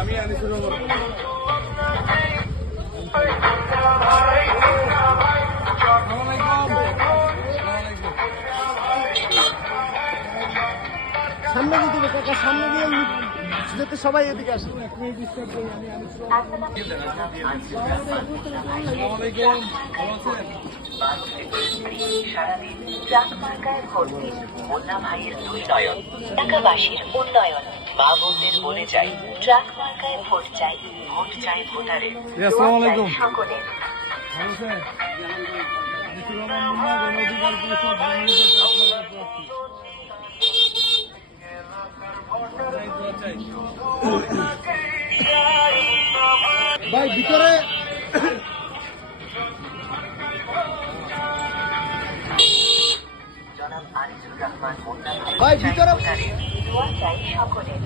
আমি আনিসুর রহমান সামনে দিতে হবে কাকা সামনে দিয়ে যাতে সবাই এদিকে সারাদিন ট্রাকমার্কায় ভর্তি মুন্না ভাইয়ের দুই নয়ন উন্নয়ন। মা বোনদের বলে যাই ট্রাক মার্কায় ভোট চাই ভোট চাই ভোটারের সকলের। ভাই ভিতরে। ভাই ভিতরে- দোয়া চাই সকলের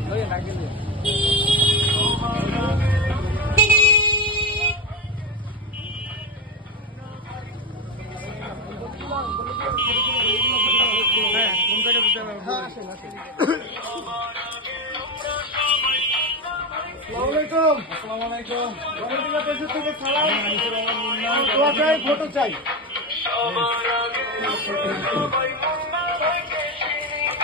দোয়া চাই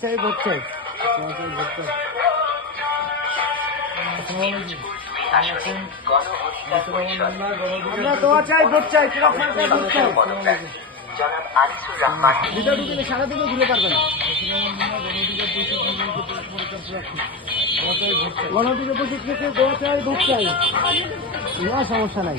চাই ভোট চাই আচ্ছা দোয়া চাই ঘুরে পারবেন গণতন্ত্র পরিষদ থেকে দোয়া চাই চাই না সমস্যা নাই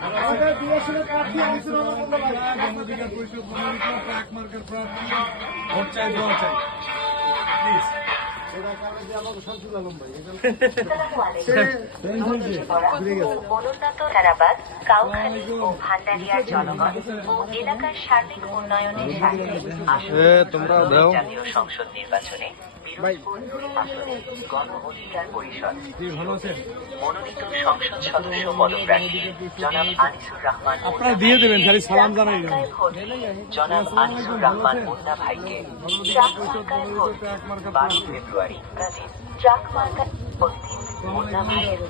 আমাদের বিএসএফ প্রার্থী আনিসুর রহমান ভাই পরিষদ মনোনীত ট্রাক মার্কের প্লিজ তারাবাদ কাউখালী ও ভান্ডারিয়ার জনগণ ও এলাকার সার্বিক উন্নয়নের স্বার্থে তোমরা জাতীয় সংসদ নির্বাচনে গণ অধিকার পরিষদ মনোনীত সংসদ সদস্য পদপ্রার্থী জনাব আনিসুর রহমান আপনারা দিয়ে দেবেন, খালি সালাম জানাই জনাব আনিসুর রহমান মুন্না ভাইকে মার্কায় ভোট। বারো ফেব্রুয়ারি কাজী ট্রাক উপস্থিত মুন্না ভাইয়ের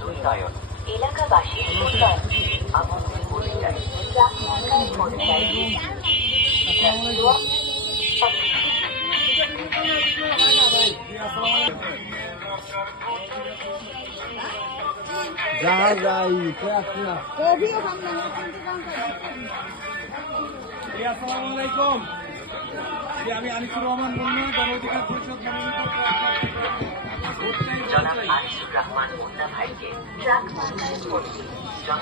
এলাকাবাসীর উন্নয়ন বলে যায়। ট্রাক মার্কায় আমি আনিসুর রহমান পরিষদ 家作品将